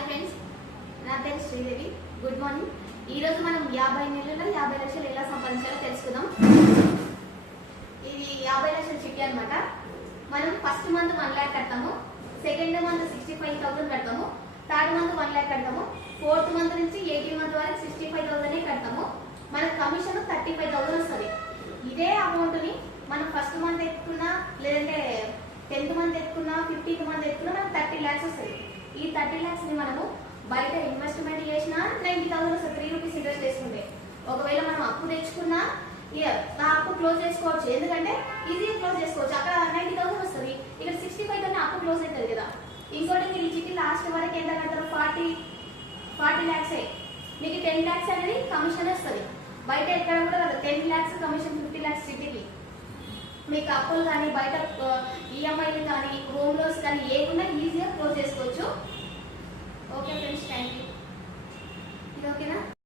Hi friends, నా పేరు Sridevi. Good morning. ఈరోజు మనం 50 నెలల్లో 50 లక్షలు ఎలా సంపాదించాలో తెలుసుకుందాం. ఇది 50 లక్షల చిట్టి అనమాట. మనం ఫస్ట్ మంత్ 1 lakh కడతాము, సెకండ్ మంత్ 65,000 కడతాము, థర్డ్ మంత్ 1 lakh కడతాము, ఫోర్త్ మంత్ నుంచి 18 మంత్ వరకు 65,000 కడతాము. మనకు కమిషన్ 35,000 వస్తుంది. ఇదే అమౌంట్ని మనం ఫస్ట్ మంత్ ఎత్తుకున్నా, లేదంటే 10th మంత్ ఎత్తుకున్నా, 15th మంత్ ఎత్తుకున్నా మనకు 30 lakhs వస్తుంది. ఈ 30 lakhs ని మనము బయట ఇన్వెస్ట్మెంట్ చేసినా 90,000 వస్తుంది, 3 రూపీస్ ఇంట్రెస్ట్ వేసుకుంటే. ఒకవేళ మనం అప్పు తెచ్చుకున్నా ఆ అప్పు క్లోజ్ చేసుకోవచ్చు, ఎందుకంటే ఈజీగా క్లోజ్ చేసుకోవచ్చు. అక్కడ 90,000 వస్తుంది, ఇక్కడ 65,000 అప్పు క్లోజ్ అవుతుంది కదా. ఇంకోటి మీరు ఈ చిట్టి లాస్ట్ వరకు ఎంత కడతారు? 40 lakhs. మీకు 10 lakhs అనేది కమిషన్ వస్తుంది. బయట ఎక్కడ కూడా 10 lakhs కమిషన్, 50 lakhs చిట్టికి. మీకు అప్పులు కానీ, బయట ఈఎంఐలు కానీ, హోమ్ లోన్స్ కానీ ఏమున్నా ఈజీగా క్లోజ్ చేసుకోవచ్చు. ఓకే.